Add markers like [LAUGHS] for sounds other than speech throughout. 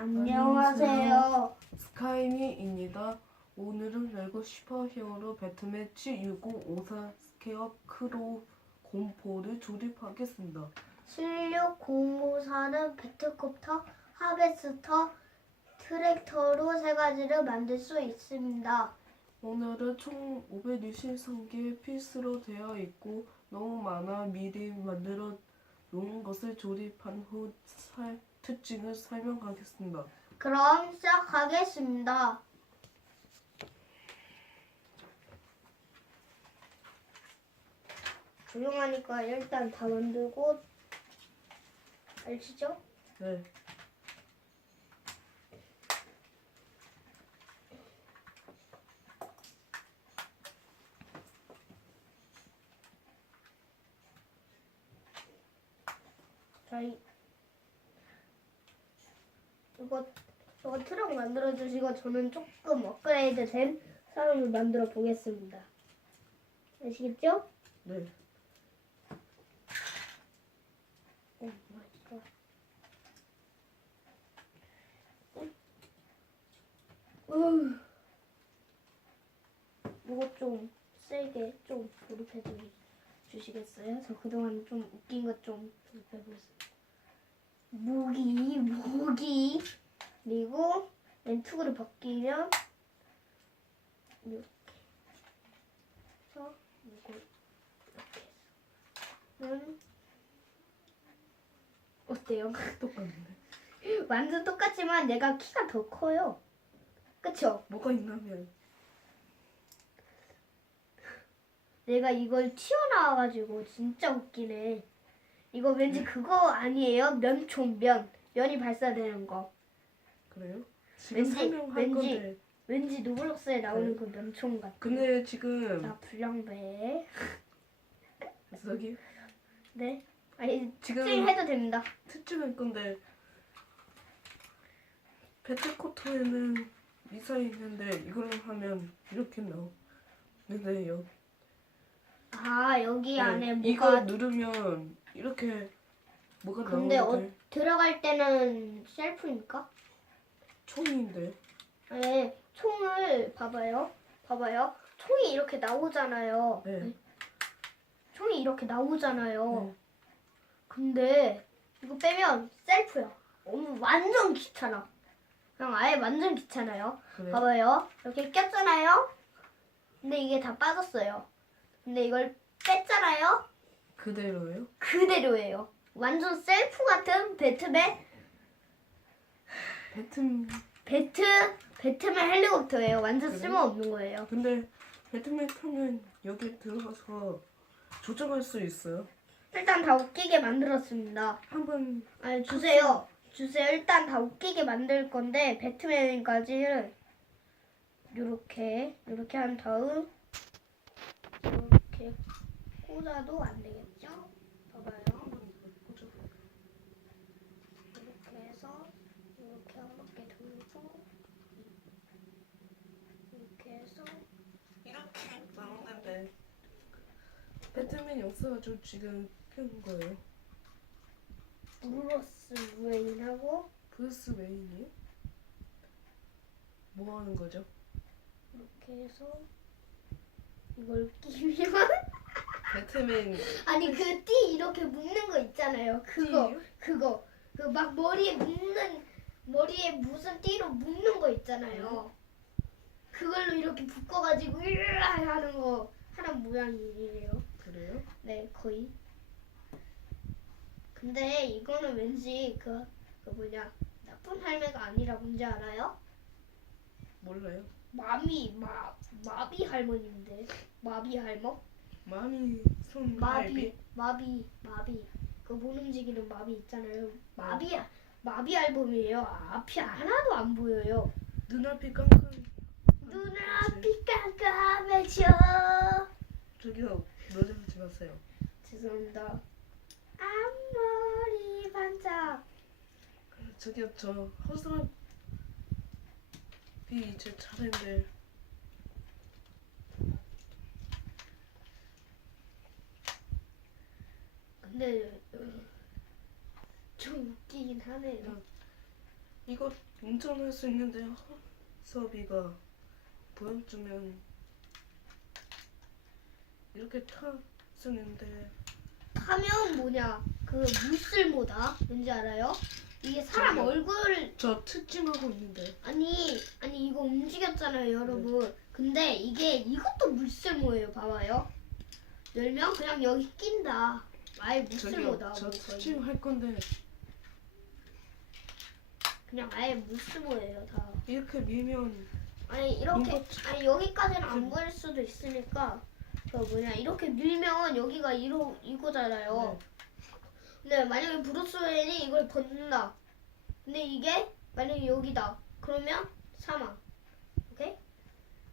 안녕하세요. 스카이미입니다. 오늘은 레고 슈퍼히어로 배트맨 76054 스퀘어 크로 곰포를 조립하겠습니다. 7604는 배트콥터, 하베스터, 트랙터로 세 가지를 만들 수 있습니다. 오늘은 총 563개의 피스로 되어 있고 너무 많아 미리 만들어 놓은 것을 조립한 후 살- 특징을 설명하겠습니다. 그럼 시작하겠습니다. 조용하니까 일단 다 만들고 알시죠? 네. 저희 이거 이거 트럭 만들어 주시고 저는 조금 업그레이드 된 사람을 만들어 보겠습니다. 아시겠죠? 네. 오 마이 갓. 우. 이거 좀 세게 좀 조립해 주- 주시겠어요? 저 그동안 좀 웃긴 것 좀 조립해 보겠습니다. 무기, 무기. 그리고 왼쪽으로 바뀌면 이렇게 해서 이거 이렇게 해서 는 어때요? [LAUGHS] 똑같은데. 완전 똑같지만 내가 키가 더 커요. 그쵸? 뭐가 있냐면 내가 이걸 튀어나와가지고 진짜 웃기네. 이거 왠지 그거 아니에요? 면총 면. 면이 발사되는 거. 그래요? 지금 왠지- 설명할 왠지- 건데. 왠지 노블록스에 나오는 네. 그 면총 같아. 근데 지금 나 불량배. 저기 네. 아니 지금 특징 해도 됩니다. 특징할 건데 배트코터에는 미사일 있는데 이걸로 하면 이렇게 나오. 근데 요 아 여기 네, 안에 이거 뭐가 누르면 이렇게 뭐가 근데 나오는데 어, 들어갈 때는 셀프입니까? 총인데 네. 총을 봐봐요. 봐봐요. 총이 이렇게 나오잖아요. 네. 총이 이렇게 나오잖아요. 네. 근데 이거 빼면 셀프야. 어머 완전 귀찮아. 그냥 아예 완전 귀찮아요. 그래 봐봐요. 이렇게 꼈잖아요. 근데 이게 다 빠졌어요. 근데 이걸 뺐잖아요. 그대로예요? 그대로예요. 완전 셀프 같은 배트맨 배트맨 배트 배트맨 헬리콥터예요. 완전? 쓸모없는 거예요. 근데 배트맨 타면 여기 들어가서 조정할 수 있어요. 일단 다 웃기게 만들었습니다. 한번 아니 주세요. 주세요. 일단 다 웃기게 만들 건데 배트맨까지는 요렇게 요렇게 한 다음 이렇게 꽂아도 안 되겠죠? 봐봐요. 이렇게 해서 이렇게 한 바퀴 돌고 이렇게 해서 이렇게 나오는데 배트맨이 없어가지고 지금 켜는 거예요. 브루스 웨인하고 브루스 웨인이요? 뭐 하는 거죠? 이렇게 해서 이걸 끼면 배트맨 아니 그 띠 이렇게 묶는 거 있잖아요. 그거 띠요? 그거 그 막 머리에 묶는 머리에 무슨 띠로 묶는 거 있잖아요. 그걸로 이렇게 묶어가지고 으아 하는 거 하는 모양이에요. 그래요? 네 거의. 근데 이거는 왠지 그, 그 뭐냐 나쁜 할매가 아니라 뭔지 알아요? 몰라요. 마미 마 마비 할머니인데 마비 할머? 마미 손 마비 마비 마비 그 못 움직이는 마비 있잖아요. 마비 마비 앨범이에요. 앞이 하나도 안 보여요. 눈앞이 깜깜. 눈앞이 깜깜해져. 저기요 노래하지 마세요. 죄송합니다. 앞머리 반짝. 저기요 저 허수아비 제 차례인데 근데 어, 좀 웃기긴 하네요. 이거 운전할 수 있는데 서비가 보여주면 이렇게 타 쓰는데. 타면 뭐냐? 그 물쓸모다. 왠지 알아요? 이게 사람 저기요. 얼굴 저 특징하고 있는데. 아니 아니 이거 움직였잖아요 여러분. 근데 이게 이것도 물쓸모예요 봐봐요. 열면 그냥 여기 낀다. 아예 저기요. 물쓸모다. 저. 특징 할 건데 그냥 아예 물쓸모예요 다. 이렇게 밀면 아니 이렇게 뭔가 아니 여기까지는 안 그- 보일 수도 있으니까 그 뭐냐 이렇게 밀면 여기가 이로 이거잖아요. 네. 근데 만약에 브루스 웨인이 이걸 벗는다. 근데 이게 만약에 여기다. 그러면 사망 오케이?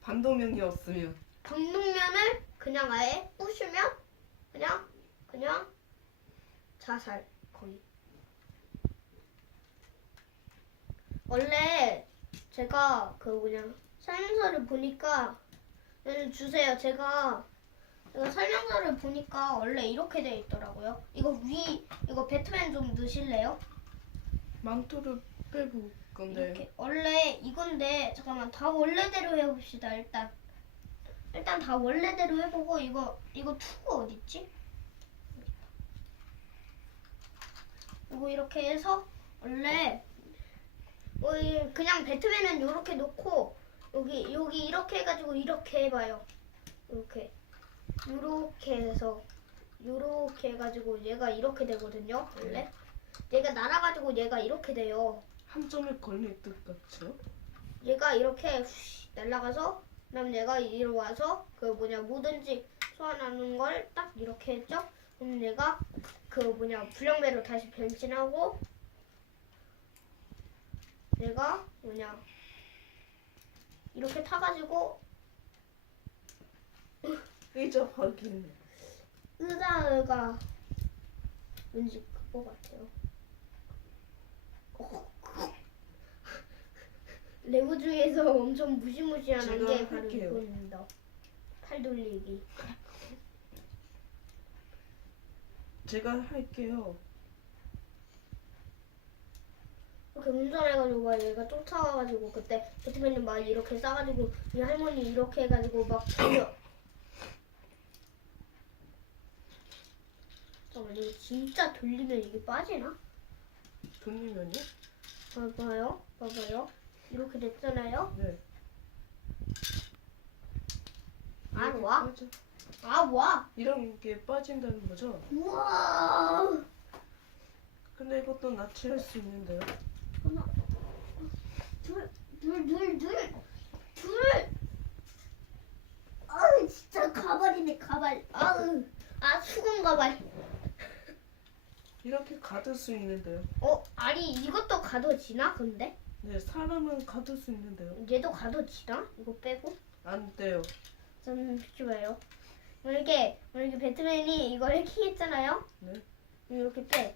반도면이었으면. 방독면을 그냥 아예 부시면 그냥 그냥 자살 거의. 원래 제가 그 뭐냐 설명서를 보니까 얘를 주세요. 제가 제가 설명서를 보니까 원래 이렇게 돼 있더라고요. 이거 위 이거 배트맨 좀 넣으실래요? 망토를 빼볼 건데 이렇게 원래 이건데 잠깐만 다 원래대로 해봅시다 일단 일단 다 원래대로 해보고 이거 이거 투구 어딨지? 이거 이렇게 해서 원래 어, 이- 그냥 배트맨은 이렇게 놓고 여기 여기 이렇게 해가지고 이렇게 해봐요. 이렇게. 이렇게 해서 이렇게 해가지고 얘가 이렇게 되거든요 원래. 얘가 날아가지고 얘가 이렇게 돼요. 한 점에 걸릴 듯 같죠? 얘가 이렇게 휘 날아가서 그다음 얘가 이리 와서 그 뭐냐 뭐든지 소환하는 걸 딱 이렇게 했죠. 그럼 얘가 그 뭐냐 불량배로 다시 변신하고 얘가 뭐냐 이렇게 타가지고 [LAUGHS] 의자 확인 의자가 왠지 그거 같아요. [LAUGHS] 레고 중에서 엄청 무시무시한 제가 게 바로 할게요. 이겁니다. 팔 돌리기. 제가 할게요 이렇게 운전해가지고 막 얘가 쫓아와가지고 그때 배트맨이 막 이렇게 싸가지고 이 할머니 이렇게 해가지고 막 돌려. 잠깐만 이거 진짜 돌리면 이게 빠지나? 돌리면요? 봐봐요, 봐봐요. 이렇게 됐잖아요. 네 안 이렇게 와? 빠져. 아 와. 이런 게 빠진다는 거죠? 우와. 근데 이것도 납치할 수 있는데요 둘, 둘, 둘, 둘, 둘. 아우 진짜 가발이네 가발. 아우 아 수건 가발. 이렇게 가둘 수 있는데요 어 아니 이것도 가둬지나 근데? 네 사람은 가둘 수 있는데요 얘도 가둬지나? 이거 빼고? 안 돼요 좀 비켜봐요. 만약에 만약에 배트맨이 이걸 해킹했잖아요. 네 이렇게 빼.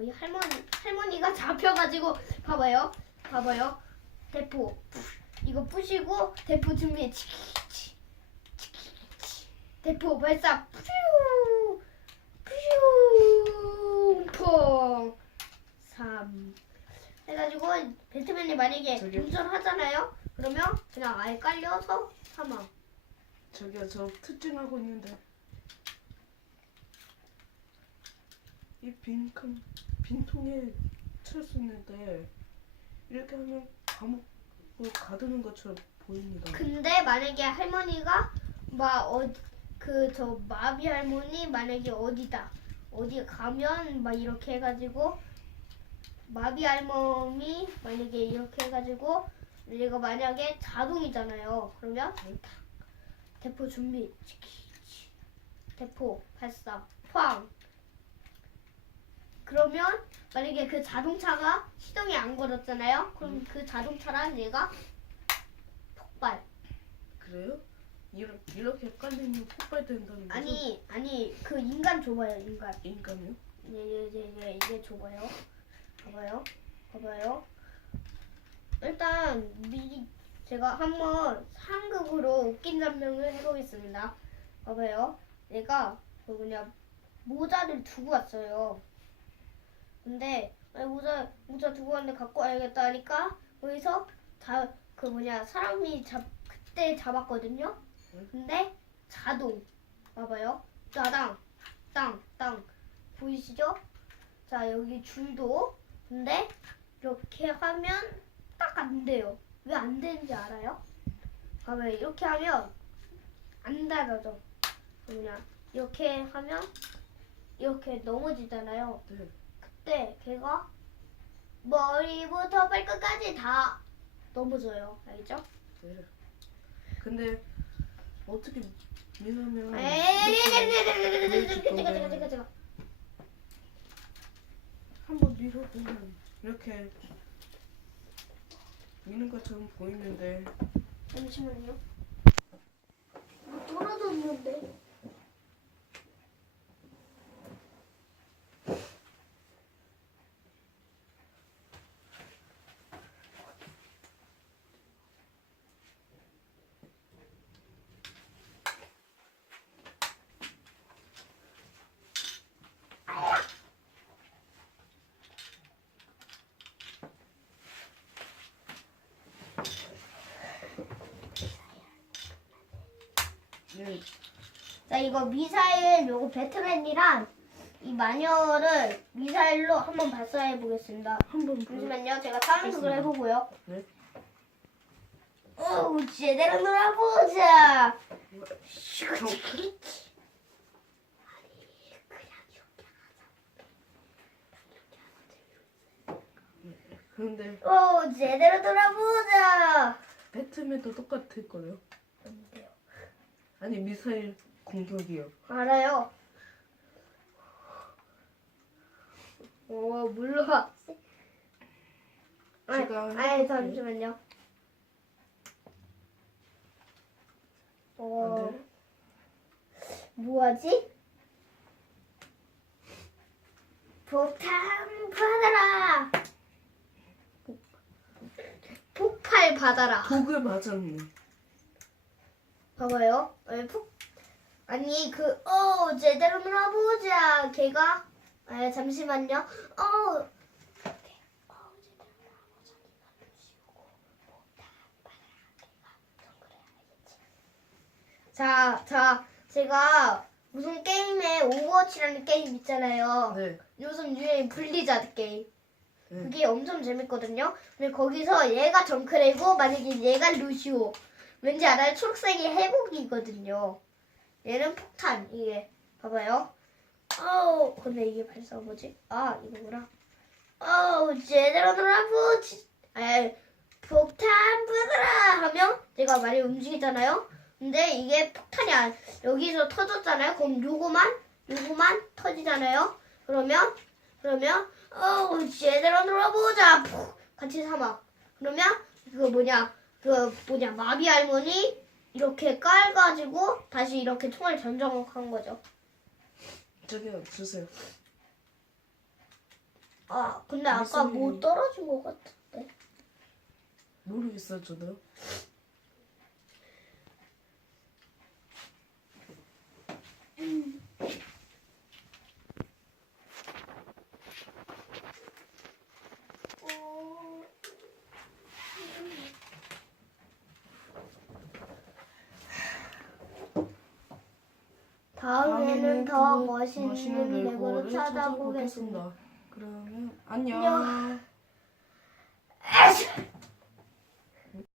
거의 할머니 할머니가 [LAUGHS] 잡혀가지고 봐봐요, 봐봐요. 대포 이거 부시고 대포 준비해. 치키치 치키치 대포 발사. 푸 푸. 퐁. 3 해가지고 배트맨이 만약에 저기- 운전하잖아요. 그러면 그냥 아예 깔려서 사망. 저기요 저 특징하고 있는데 이 빈칸 빈통에 채울 수 있는데 이렇게 하면 감옥으로 가두는 것처럼 보입니다. 근데 만약에 할머니가 막어그 저 마비 할머니 만약에 어디다 어디 가면 막 이렇게 해가지고 마비 할머니 만약에 이렇게 해가지고 얘가 만약에 자동이잖아요. 그러면 네. 탁 대포 준비. 대포 발사. 팡 그러면 만약에 그 자동차가 시동이 안 걸었잖아요. 그럼 그 자동차랑 얘가 폭발. 그래요? 이렇게, 이렇게 깔리면 폭발된다는 거죠? 아니 아니 그 인간 줘봐요 인간. 인간이요? 예예예 이게 줘봐요. 봐봐요. 봐봐요. 일단 미리 제가 한번 상극으로 웃긴 장면을 해보겠습니다. 봐봐요. 얘가 그 뭐냐 모자를 두고 왔어요 근데 아니, 모자 모자 두고 왔는데 갖고 와야겠다 하니까 거기서 자 그 뭐냐 사람이 잡 그때 잡았거든요. 응? 근데 자동 봐봐요. 따당 땅땅 보이시죠? 자 여기 줄도 근데 이렇게 하면 딱 안 돼요. 왜 안 되는지 알아요? 봐봐요. 이렇게 하면 안 닫아져. 뭐냐 이렇게 하면 이렇게 넘어지잖아요. 네. 그때 걔가 머리부터 발끝까지 다 넘어져요. 알죠? 네. 근데 어떻게 밀으면 에이, 한번 밀어보면 이렇게 미는 것처럼 보이는데 잠시만요. 뭐 떨어졌는데. 네, 자 이거 미사일 요거 배트맨이랑 이 마녀를 미사일로 한번 발사해 보겠습니다. 한번 보 잠시만요. 제가 걸 해보고요. 네. 오 제대로 놀아보자. 근데 오 제대로 놀아보자. 배트맨도 똑같을 거예요. 아니 미사일 공격이요. 알아요. 오 물러와. 아니, 제가 아니 해볼게요. 잠시만요. 어안 돼. 뭐하지? 폭탄 받아라. 폭발 받아라. 독을 맞았네. 봐봐요. 아니, 폭 아니 그 어 제대로 놀아보자. 걔가 아 잠시만요. 어. 자, 자, 제가 무슨 게임에 오버워치라는 게임 있잖아요. 네. 요즘 유행 블리자드 게임. 네. 그게 엄청 재밌거든요. 근데 거기서 얘가 정크레고 만약에 얘가 루시오. 왠지 알아요? 초록색이 회복이거든요. 얘는 폭탄. 이게 봐봐요. 아우 근데 이게 발사 뭐지? 아 이거구나. 아우 제대로 놀아보지. 에 폭탄 부드라 하면 얘가 많이 움직이잖아요. 근데 이게 폭탄이 안 여기서 터졌잖아요. 그럼 요거만 요거만 터지잖아요. 그러면 그러면 어우 제대로 놀아보자 푹 같이 사막 그러면 그 뭐냐 그 뭐냐 마비 할머니 이렇게 깔가지고 다시 이렇게 총알 전정한 거죠 저기요 주세요. 아 근데 아까 무슨 뭐? 떨어진 것 같은데 모르겠어요 저도. 다음에는 더그 멋있는 레고를 찾아보겠습니다 그러면 안녕. 안녕.